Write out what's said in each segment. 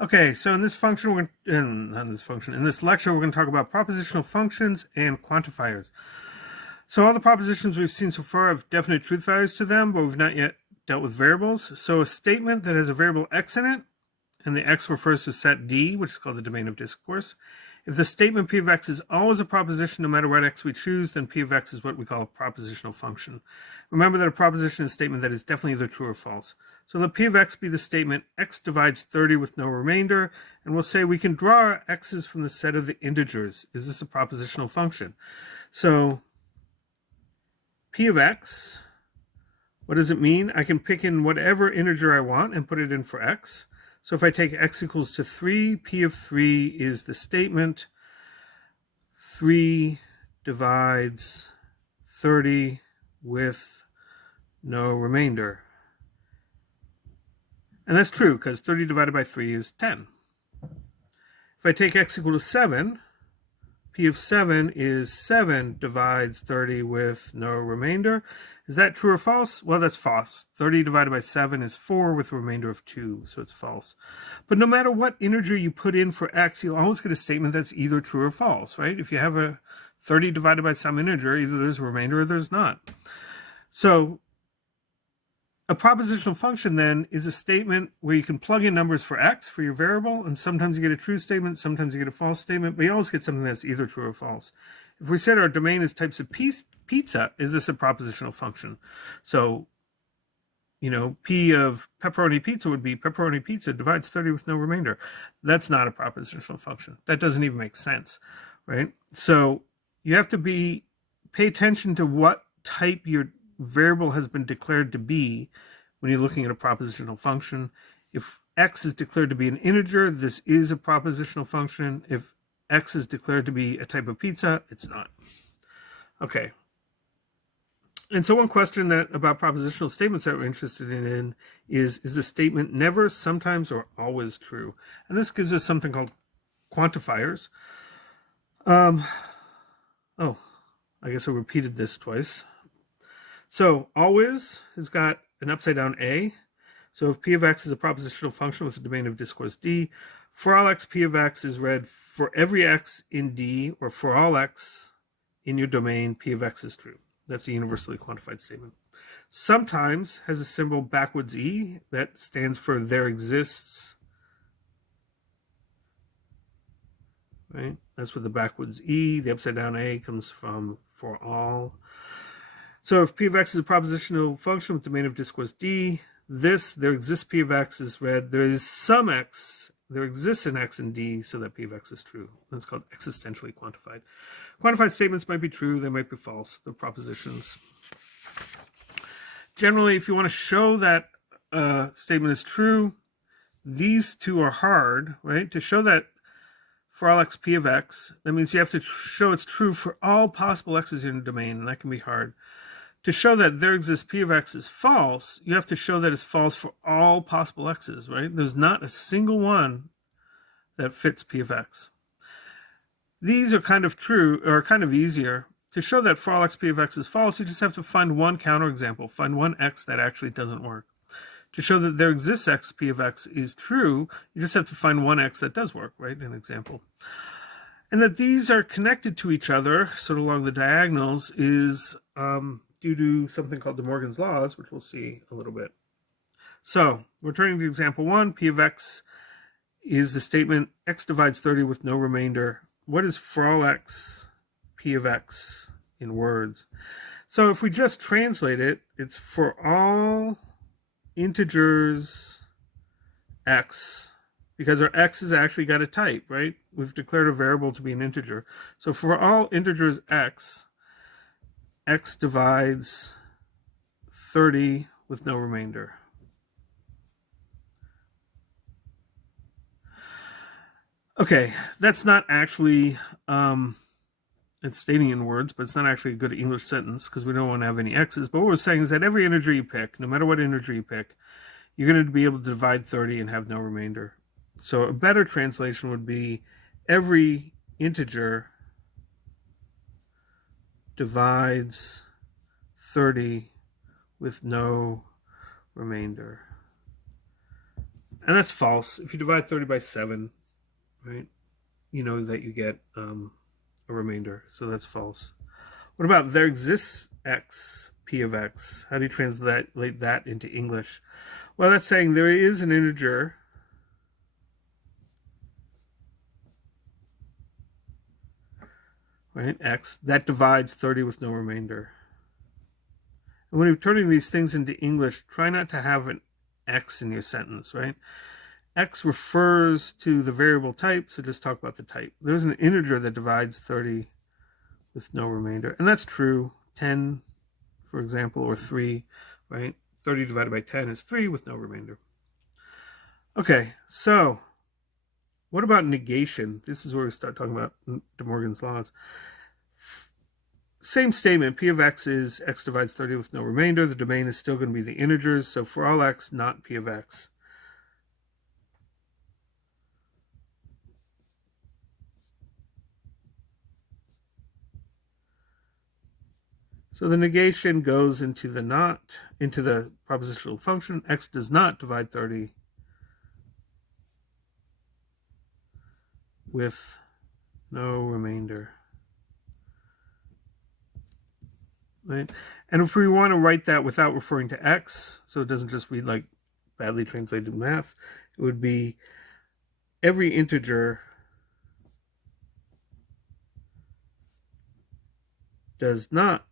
Okay, so in this function, in this lecture, we're going to talk about propositional functions and quantifiers. So all the propositions we've seen so far have definite truth values to them, but we've not yet dealt with variables. So a statement that has a variable x in it, and the x refers to set D, which is called the domain of discourse. If the statement p of x is always a proposition, no matter what x we choose, then p of x is what we call a propositional function. Remember that a proposition is a statement that is definitely either true or false. So let p of x be the statement x divides 30 with no remainder, and we'll say we can draw our x's from the set of the integers. Is this a propositional function? So p of x, what does it mean? I can pick in whatever integer I want and put it in for x. So if I take x equals to 3, p of 3 is the statement 3 divides 30 with no remainder. And that's true because 30 divided by 3 is 10. If I take x equal to 7, p of 7 is 7 divides 30 with no remainder. Is that true or false? Well, that's false. 30 divided by 7 is 4 with a remainder of 2, so it's false. But no matter what integer you put in for x, you'll always get a statement that's either true or false, right? If you have a 30 divided by some integer, either there's a remainder or there's not. So a propositional function then is a statement where you can plug in numbers for x, for your variable, and sometimes you get a true statement, sometimes you get a false statement, but you always get something that's either true or false. If we said our domain is types of pizza, is this a propositional function? So, p of pepperoni pizza would be pepperoni pizza divides 30 with no remainder. That's not a propositional function. That doesn't even make sense, right? So you have to pay attention to what type your variable has been declared to be when you're looking at a propositional function. If x is declared to be an integer, this is a propositional function. If x is declared to be a type of pizza, it's not. Okay. And so one question about propositional statements that we're interested in is the statement never, sometimes, or always true? And this gives us something called quantifiers. I guess I repeated this twice. So always has got an upside down a. So if p of x is a propositional function with a domain of discourse D, for all x, p of x is read for every x in D, or for all x in your domain, p of x is true. That's a universally quantified statement. Sometimes has a symbol backwards e that stands for there exists. Right? That's what the backwards e, the upside down a comes from for all. So if p of x is a propositional function with domain of discourse D, there exists p of x is read, there is some x, there exists an x in D, so that p of x is true. That's called existentially quantified. Quantified statements might be true, they might be false, they're propositions. Generally, if you want to show that a statement is true, these two are hard, right? To show that for all x, p of x, that means you have to show it's true for all possible x's in a domain, and that can be hard. To show that there exists p of x is false, you have to show that it's false for all possible x's, right? There's not a single one that fits p of x. These are kind of true, or kind of easier. To show that for all x, p of x is false, you just have to find one counterexample, find one x that actually doesn't work. To show that there exists x, p of x is true, you just have to find one x that does work, right? An example. And that these are connected to each other, sort of along the diagonals, is due to something called De Morgan's laws, which we'll see a little bit. So, returning to example 1, p of x is the statement x divides 30 with no remainder. What is for all x, p of x in words? So if we just translate it, it's for all integers x, because our x has actually got a type, right? We've declared a variable to be an integer. So for all integers x divides 30 with no remainder. Okay, that's not actually, it's stating in words, but it's not actually a good English sentence because we don't want to have any x's. But what we're saying is that every integer you pick, no matter what integer you pick, you're going to be able to divide 30 and have no remainder. So a better translation would be every integer divides 30 with no remainder. And that's false. If you divide 30 by 7, right, you know that you get a remainder. So that's false. What about there exists x, p of x? How do you translate that into English? Well, that's saying there is an integer right, x, that divides 30 with no remainder. And when you're turning these things into English, try not to have an x in your sentence, right? X refers to the variable type, so just talk about the type. There's an integer that divides 30 with no remainder, and that's true. 10, for example, or 3, right? 30 divided by 10 is 3 with no remainder. Okay, so what about negation? This is where we start talking about De Morgan's laws. Same statement, p of x is x divides 30 with no remainder. The domain is still going to be the integers, so for all x, not p of x. So the negation goes into the propositional function. X does not divide 30 with no remainder. Right? And if we want to write that without referring to x, so it doesn't just read like badly translated math, it would be every integer does not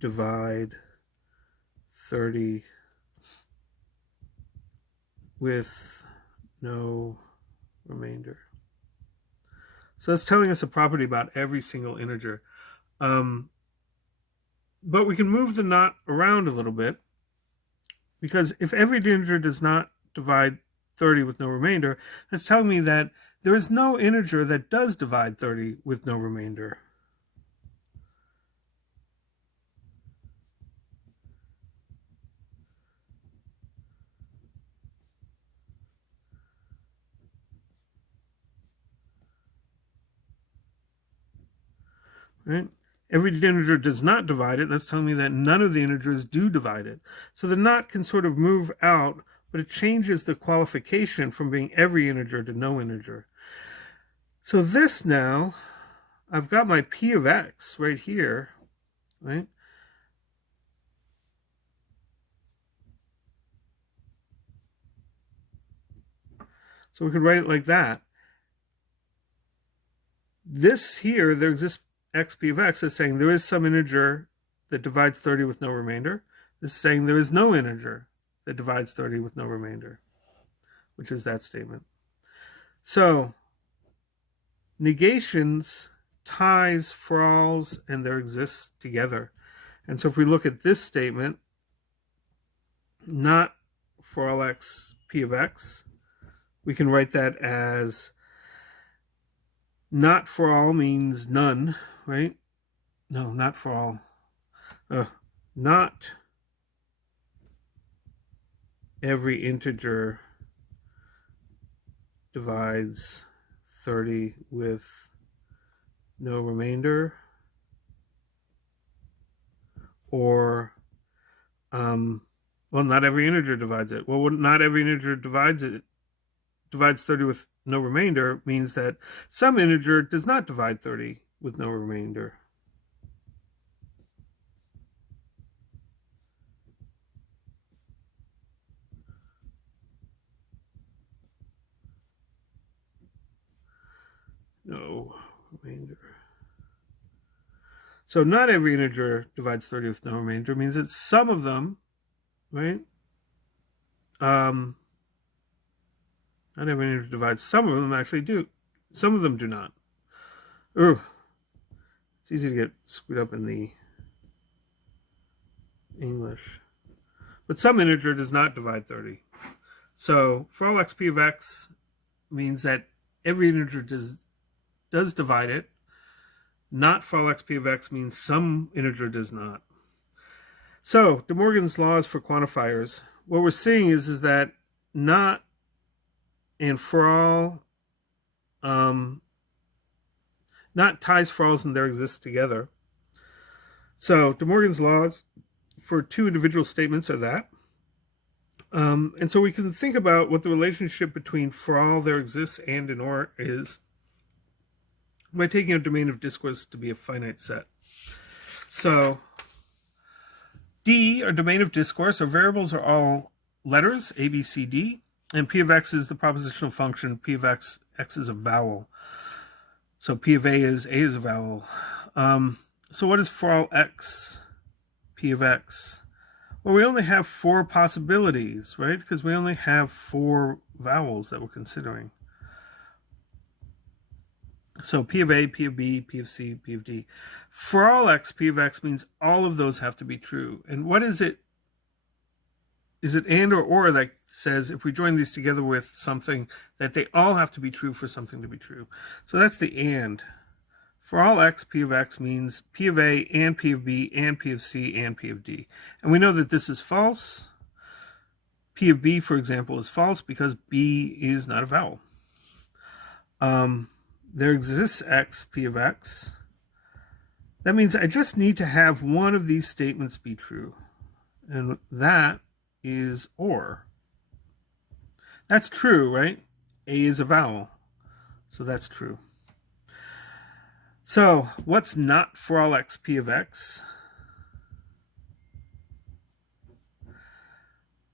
divide 30 with no remainder. So it's telling us a property about every single integer. But we can move the not around a little bit, because if every integer does not divide 30 with no remainder, that's telling me that there is no integer that does divide 30 with no remainder. Right? Every integer does not divide it. That's telling me that none of the integers do divide it. So the not can sort of move out, but it changes the qualification from being every integer to no integer. So this now, I've got my p of x right here, right? So we could write it like that. This here, there exists x p of x, is saying there is some integer that divides 30 with no remainder. This is saying there is no integer that divides 30 with no remainder, which is that statement. So negations ties for alls and there exists together. And so if we look at this statement, not for all x p of x, we can write that as not for all means none, right? No, not for all. Not every integer divides 30 with no remainder. Or, well, not every integer divides it. Well, not every integer divides 30 with no remainder means that some integer does not divide 30 with no remainder. No remainder. So not every integer divides 30 with no remainder means that some of them, right? Not every integer divides. Some of them actually do. Some of them do not. Ooh, it's easy to get screwed up in the English. But some integer does not divide 30. So for all x p of x means that every integer does divide it. Not for all x p of x means some integer does not. So De Morgan's laws for quantifiers, what we're seeing is that not and for all, not ties for alls and there exists together. So De Morgan's laws for two individual statements are that And so we can think about what the relationship between for all there exists and an or is by taking a domain of discourse to be a finite set. So D, our domain of discourse, our variables are all letters, A, B, C, D, and P of X is the propositional function. P of X is a vowel. So P of A is a vowel. So what is for all X, P of X? Well, we only have 4 possibilities, right? Because we only have 4 vowels that we're considering. So P of A, P of B, P of C, P of D. For all X, P of X means all of those have to be true. And what is it? Is it and or that says if we join these together with something that they all have to be true for something to be true? So that's the and. For all X, P of X means P of A and P of B and P of C and P of D. And we know that this is false. P of B, for example, is false because B is not a vowel. There exists X, P of X. That means I just need to have one of these statements be true. And that is or. That's true, right? A is a vowel. So that's true. So what's not for all X, P of X?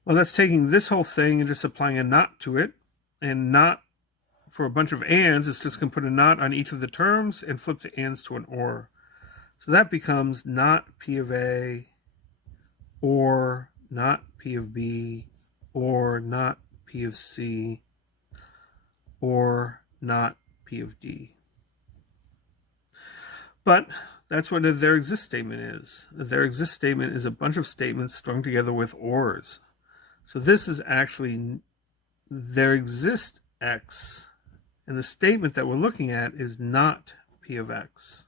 Well, that's taking this whole thing and just applying a not to it. And not for a bunch of ands, it's just going to put a not on each of the terms and flip the ands to an or. So that becomes not P of A, or not P of B, or not P of C, or not P of D. But that's what a there exists statement is. A there exists statement is a bunch of statements strung together with ors. So this is actually there exists X, and the statement that we're looking at is not P of X.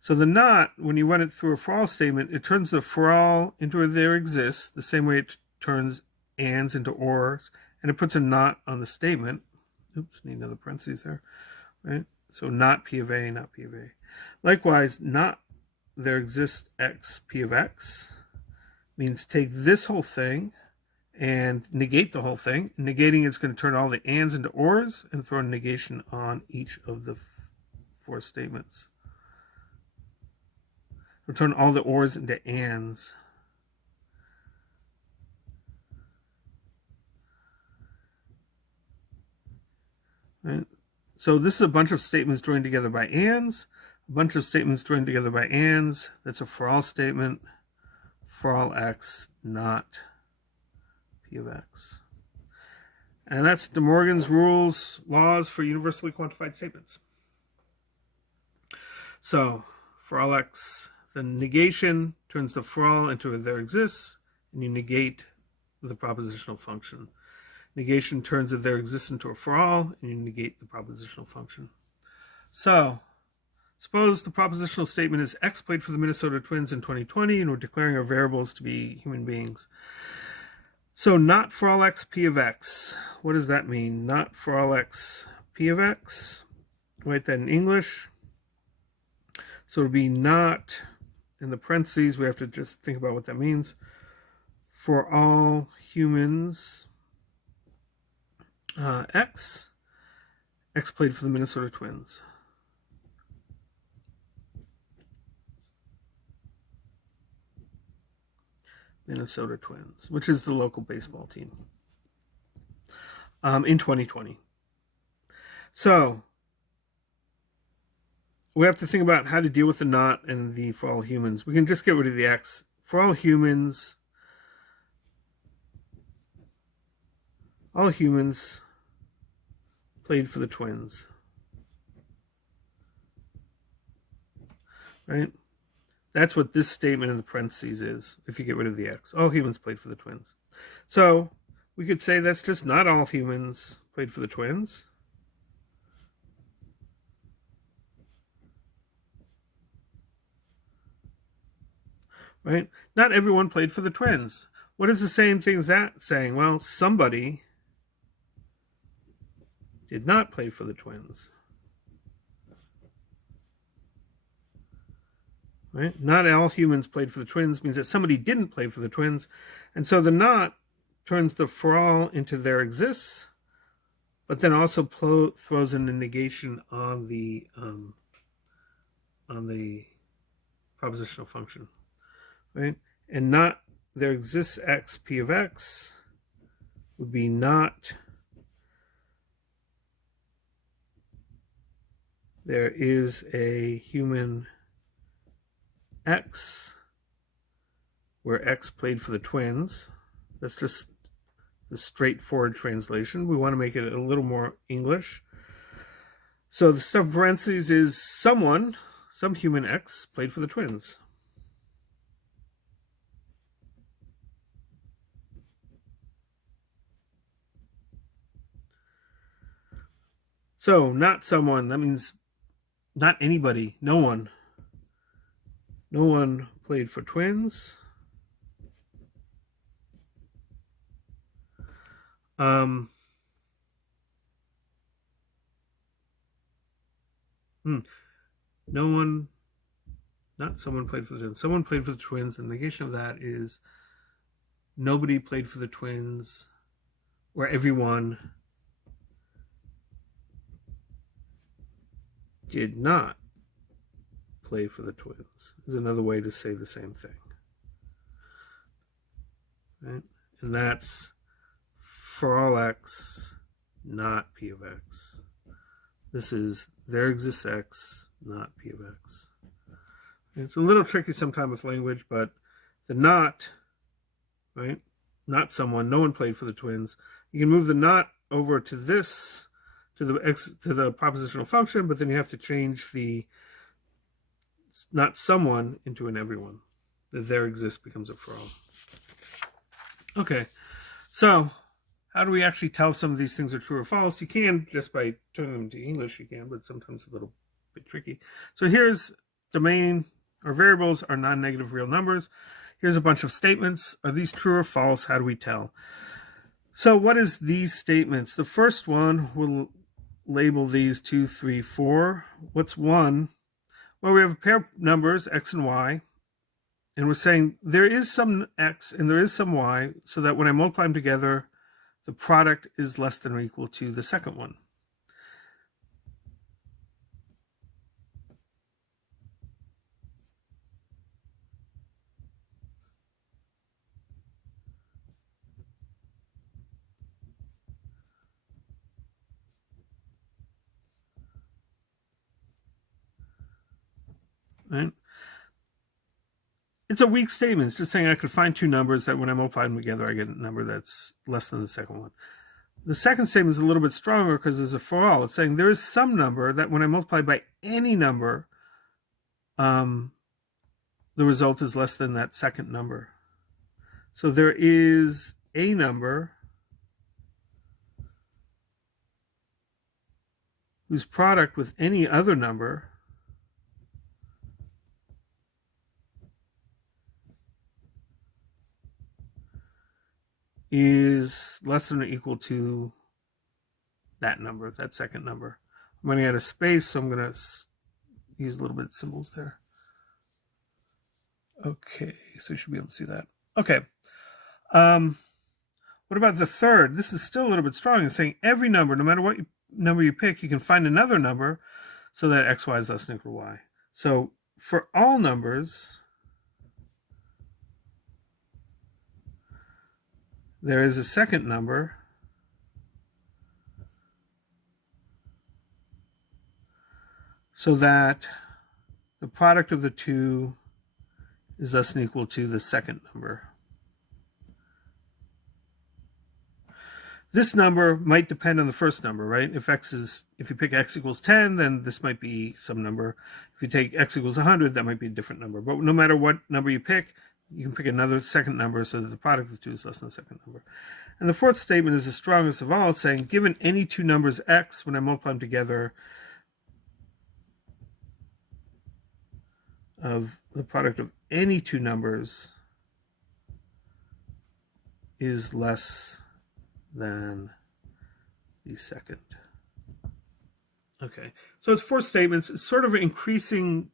So the not, when you run it through a for all statement, it turns the for all into a there exists, the same way it turns ands into ors, and it puts a not on the statement. Oops, need another parentheses there, right? So not P of A, not P of A. Likewise, not there exists X, P of X means take this whole thing and negate the whole thing. Negating is going to turn all the ands into ors and throw a negation on each of the 4 statements. We'll turn all the ors into ands. Right? So this is a bunch of statements joined together by ands, a bunch of statements joined together by ands. That's a for all statement. For all X, not P of X. And that's De Morgan's laws for universally quantified statements. So for all X, the negation turns the for all into a there exists, and you negate the propositional function. Negation turns a there exists into a for all, and you negate the propositional function. So suppose the propositional statement is X played for the Minnesota Twins in 2020, and we're declaring our variables to be human beings. So not for all X, P of X. What does that mean? Not for all X, P of X. Write that in English. So it would be not, in the parentheses, we have to just think about what that means. For all humans, X played for the Minnesota Twins. Minnesota Twins, which is the local baseball team, in 2020. So we have to think about how to deal with the not and the for all humans. We can just get rid of the X. For all humans played for the Twins. Right? That's what this statement in the parentheses is, if you get rid of the X. All humans played for the Twins. So we could say that's just not all humans played for the Twins. Right? Not everyone played for the Twins. What is the same thing as that saying? Well, somebody did not play for the Twins. right? Not all humans played for the twins means that somebody didn't play for the twins. And so the not turns the for all into there exists, but then also throws in the negation on the propositional function, right? And not there exists x p of x would be not there is a human x where x played for the twins. That's just the straightforward translation. We want to make it a little more English. So the stuff in parentheses is some human x played for the twins. So not someone, that means not anybody, no one. No one played for twins. No one, not someone played for the twins. Someone played for the twins. The negation of that is nobody played for the twins, or everyone did not play for the twins, is another way to say the same thing. Right? And that's for all x, not p of x. This is there exists x, not p of x. It's a little tricky sometimes with language, but the not, right? Not someone, no one played for the twins. You can move the not over to this, to the propositional function, but then you have to change the not someone into an everyone. The there exists becomes a for all. Okay, so how do we actually tell if some of these things are true or false? You can just by turning them to English, you can, but sometimes it's a little bit tricky. So here's domain, or variables are non-negative real numbers. Here's a bunch of statements. Are these true or false? How do we tell? So what is these statements? The first one, we'll label these 2, 3, 4. What's 1? Well, we have a pair of numbers, x and y, and we're saying there is some x and there is some y, so that when I multiply them together, the product is less than or equal to the second one. Right? It's a weak statement. It's just saying I could find two numbers that when I multiply them together, I get a number that's less than the second one. The second statement is a little bit stronger because there's a for all. It's saying there is some number that when I multiply by any number, the result is less than that second number. So there is a number whose product with any other number is less than or equal to that number, that second number. I'm running out of space, so I'm going to use a little bit of symbols there. Okay, so you should be able to see that. Okay. What about the third? This is still a little bit strong. It's saying every number, no matter what number you pick, you can find another number so that x, y is less than or equal to y. So for all numbers, there is a second number so that the product of the two is less than or equal to the second number. This number might depend on the first number, right? If you pick x equals 10, then this might be some number. If you take x equals 100, that might be a different number. But no matter what number you pick, you can pick another second number so that the product of the two is less than the second number. And the fourth statement is the strongest of all, saying given any two numbers x, when I multiply them together, of the product of any two numbers is less than the second. Okay, so it's four statements. It's sort of increasing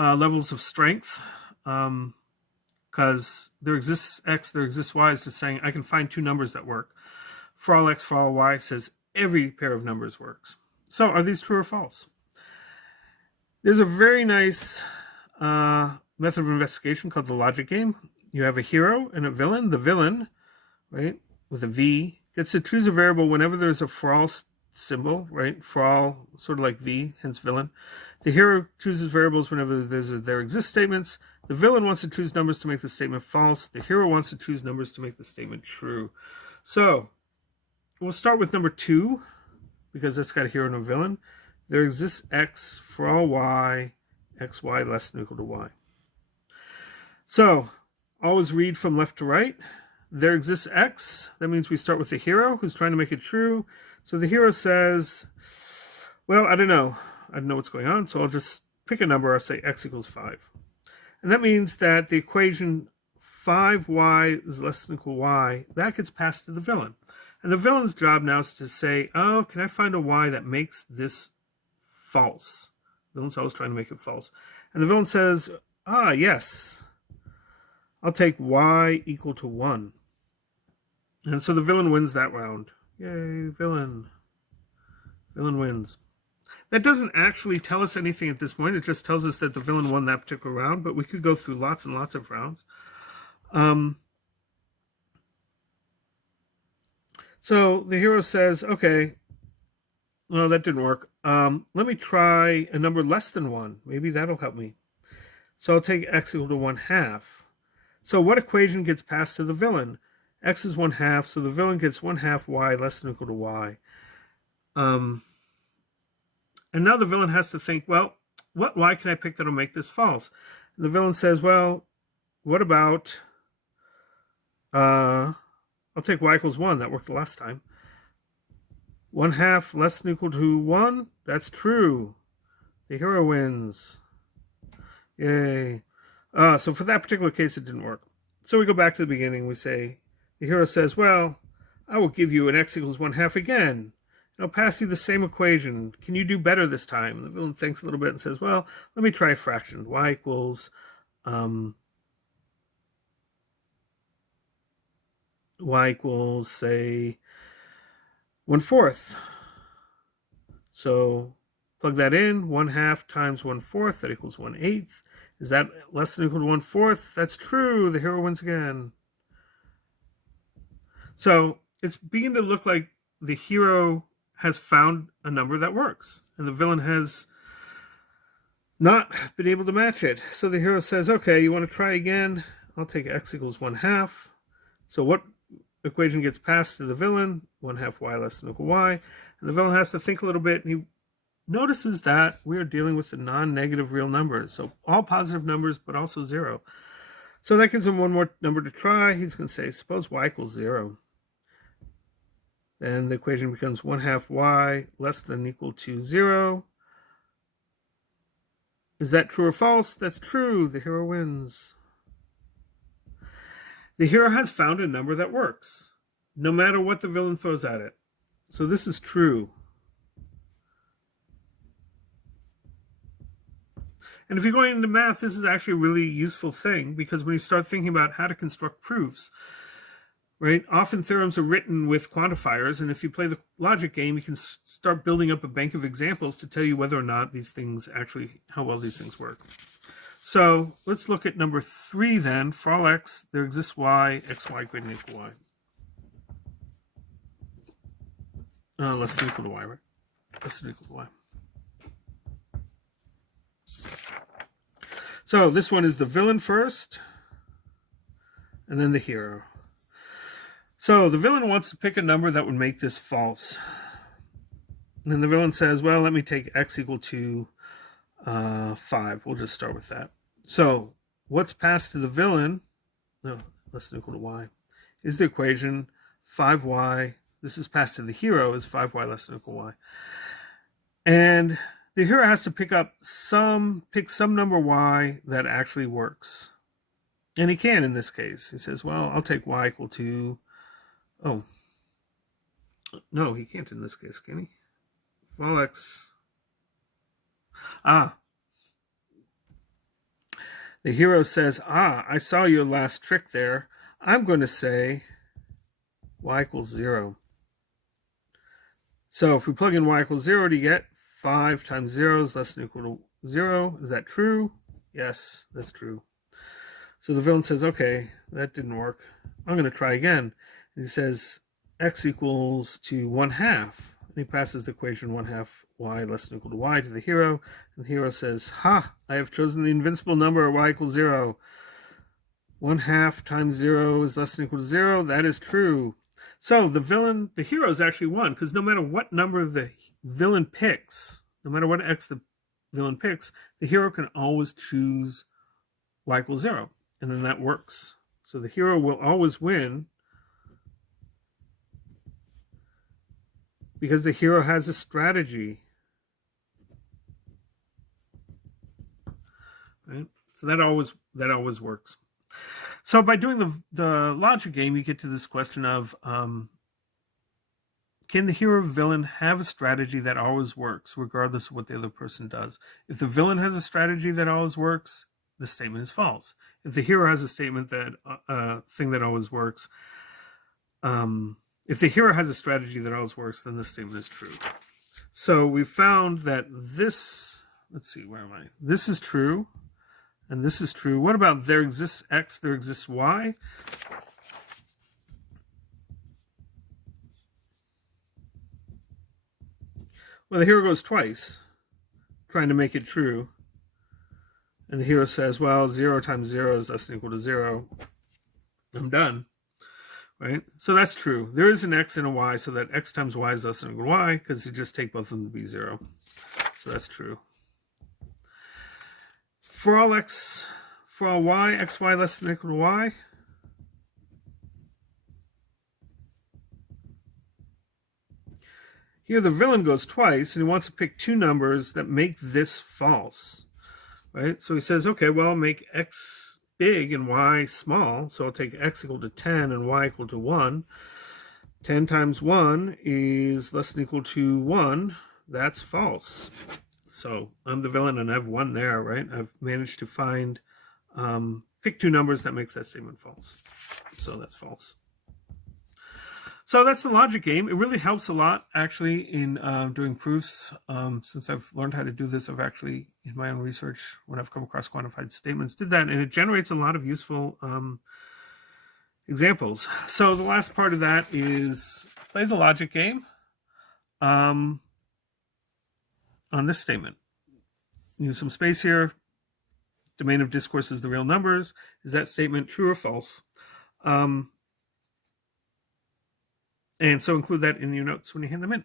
levels of strength, because there exists X, there exists Y, is just saying I can find two numbers that work. For all X, for all Y says every pair of numbers works. So are these true or false? There's a very nice method of investigation called the logic game. You have a hero and a villain. The villain, right, with a V, gets to choose a variable whenever there's a for all symbol, right? For all, sort of like V, hence villain. The hero chooses variables whenever there exist statements. The villain wants to choose numbers to make the statement false. The hero wants to choose numbers to make the statement true. So we'll start with number 2, because that's got a hero and a villain. There exists X for all Y, X, Y less than or equal to Y. So always read from left to right. There exists X. That means we start with the hero who's trying to make it true. So the hero says, well, I don't know what's going on, so I'll just pick a number. I'll say X equals 5. And that means that the equation 5Y is less than or equal to Y, that gets passed to the villain. And the villain's job now is to say, oh, can I find a Y that makes this false? The villain's always trying to make it false. And the villain says, yes, I'll take Y equal to 1. And so the villain wins that round. Yay, villain. Villain wins. That doesn't actually tell us anything at this point. It just tells us that the villain won that particular round, but we could go through lots and lots of rounds. So the hero says, okay, well, that didn't work. Let me try a number less than 1. Maybe that'll help me. So I'll take X equal to 1/2. So what equation gets passed to the villain? X is 1/2, so the villain gets 1/2 Y less than or equal to Y. And now the villain has to think, well, what Y can I pick that'll make this false? And the villain says, well, what about, I'll take Y equals 1. That worked the last time. 1/2 less than or equal to 1. That's true. The hero wins. Yay. So for that particular case, it didn't work. So we go back to the beginning. We say, the hero says, well, I will give you an X equals 1/2 again. I'll pass you the same equation. Can you do better this time? And the villain thinks a little bit and says, well, let me try a fraction. Y equals, say, 1/4. So plug that in. 1/2 times 1/4, that equals 1/8. Is that less than or equal to 1/4? That's true. The hero wins again. So it's beginning to look like the hero has found a number that works, and the villain has not been able to match it. So the hero says, okay, you want to try again? I'll take X equals 1/2. So what equation gets passed to the villain? 1/2 Y less than or equal to Y. And the villain has to think a little bit, and he notices that we are dealing with the non-negative real numbers. So all positive numbers, but also 0. So that gives him one more number to try. He's going to say, suppose Y equals 0. Then the equation becomes 1/2 Y less than or equal to 0. Is that true or false? That's true. The hero wins. The hero has found a number that works, no matter what the villain throws at it. So this is true. And if you're going into math, this is actually a really useful thing, because when you start thinking about how to construct proofs, right, often theorems are written with quantifiers, and if you play the logic game, you can start building up a bank of examples to tell you whether or not these things actually, how well these things work. So let's look at number 3 then. For all X, there exists Y, XY greater than or equal to Y. Less than or equal to Y, right? Less than or equal to Y. So this one is the villain first, and then the hero. So the villain wants to pick a number that would make this false. And then the villain says, well, let me take X equal to 5. We'll just start with that. So what's passed to the villain, less than or equal to Y, is the equation 5Y. This is passed to the hero is 5Y less than or equal to Y. And the hero has to pick some number Y that actually works. And he can in this case. He says, well, I'll take Y equal to, oh, no, he can't in this case, can he? Well, X, The hero says, I saw your last trick there. I'm going to say y equals 0. So if we plug in y equals 0, do you get 5 times 0 is less than or equal to 0? Is that true? Yes, that's true. So the villain says, okay, that didn't work. I'm going to try again. And he says x equals to 1/2. And he passes the equation 1/2 y less than or equal to y to the hero. And the hero says, ha, I have chosen the invincible number y equals 0. 1/2 times 0 is less than or equal to 0. That is true. So the hero is actually 1, because no matter what number the villain picks, no matter what x the villain picks, the hero can always choose y equals 0. And then that works. So the hero will always win because the hero has a strategy. Right? So that always works. So by doing the logic game, you get to this question of can the hero or villain have a strategy that always works, regardless of what the other person does? If the villain has a strategy that always works, the statement is false. If the hero has a statement that thing that always works, if the hero has a strategy that always works, then the statement is true. So we found that this, let's see, where am I? This is true, and this is true. What about there exists x, there exists y? Well, the hero goes twice, trying to make it true. And the hero says, well, 0 times 0 is less than or equal to 0. I'm done. Right? So that's true. There is an x and a y, so that x times y is less than or equal to y, because you just take both of them to be 0. So that's true. For all y, xy less than or equal to y. Here the villain goes twice, and he wants to pick two numbers that make this false. Right? So he says, okay, well, I'll make x big and y small. So I'll take x equal to 10 and y equal to 1. 10 times 1 is less than or equal to 1. That's false. So I'm the villain and I've won there, right? I've managed to find, pick two numbers that makes that statement false. So that's false. So that's the logic game. It really helps a lot, actually, in doing proofs. Since I've learned how to do this, I've actually, in my own research, when I've come across quantified statements, did that. And it generates a lot of useful examples. So the last part of that is play the logic game on this statement. Use some space here. Domain of discourse is the real numbers. Is that statement true or false? And so include that in your notes when you hand them in.